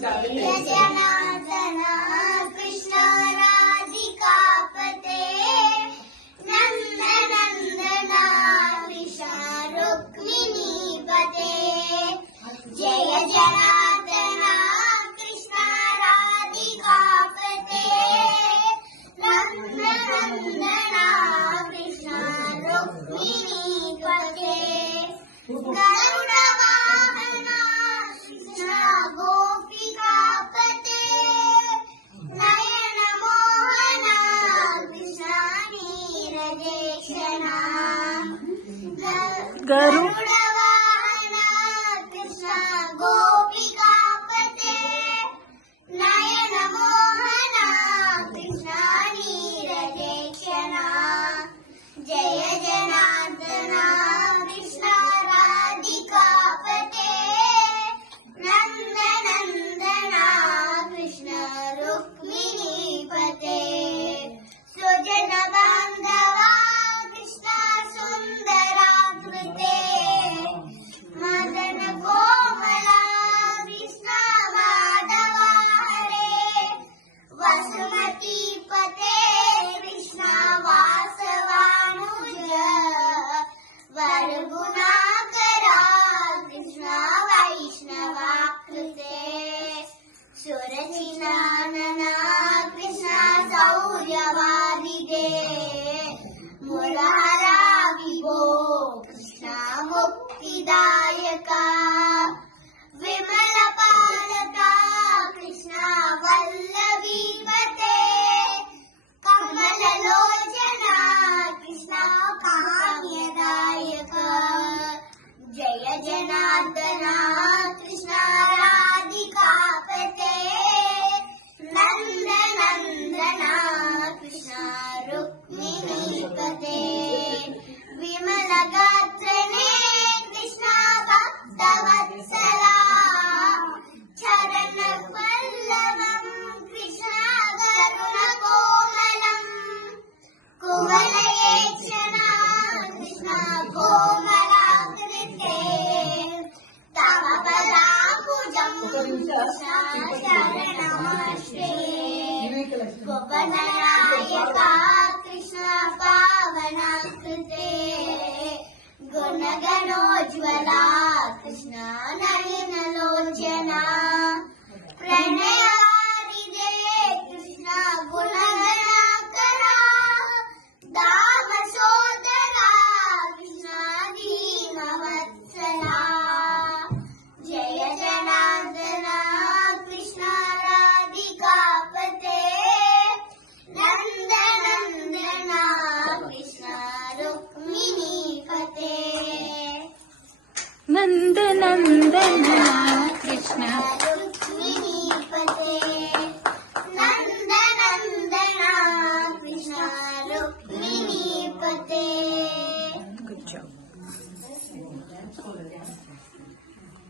जनार्दन कृष्ण राधिकापते नंदनंदना कृष्ण रुक्मिणीपते जय जनार्दन कृष्ण राधिकापते नंदनंदना कृष्ण रुक्मिणीपते गरुडवाहन कृष्ण गोपिकापते नयन मोहन कृष्ण नीरदेक्षणा जय जनार्दन कृष्ण राधिकापते नंदनंदना कृष्ण रुक्मिणीपते सुजन बांधवा कृष्ण सुंदराकृते मदन कोमला कृष्ण माधवा हरे वसुमतीपते कृष्ण वासवानुज वरगुणाकरा कृष्ण वैष्णवाकृते सुरचिनानना कृष्ण सौर्यवादिदे मुरारा विभो कृष्ण मुक्तिदायका विमल पालका कृष्ण वल्लभीपते कमललोचना कृष्ण काम्यदायका जय जनार्दन कृष्ण राधिकापते नंदनंदना कृष्ण रुक्मिणीपते विमल गात्रने कृष्ण भक्तवत्सला चरण पल्लवं कृष्ण गरुण कोमलम् कुवलयेक्षणा कृष्ण कोमलाकृते तव पदाम्बुजं कृष्ण शरणमाश्रये गोपनायका कृष्ण पावनाकृते गुणगणोज्ज्वला कृष्ण नलिनलोचना प्रणयारिदे कृष्ण गुणगणाकरा दामसोदरा कृष्ण धीमवत्सला जय जनार्दन कृष्ण राधिकापते नंदनंदना कृष्ण रुक्मिणीपते नंदनंदना कृष्ण रुक्मिणीपते नंदनंदना कृष्ण रुक्मिणीपते गुड जॉब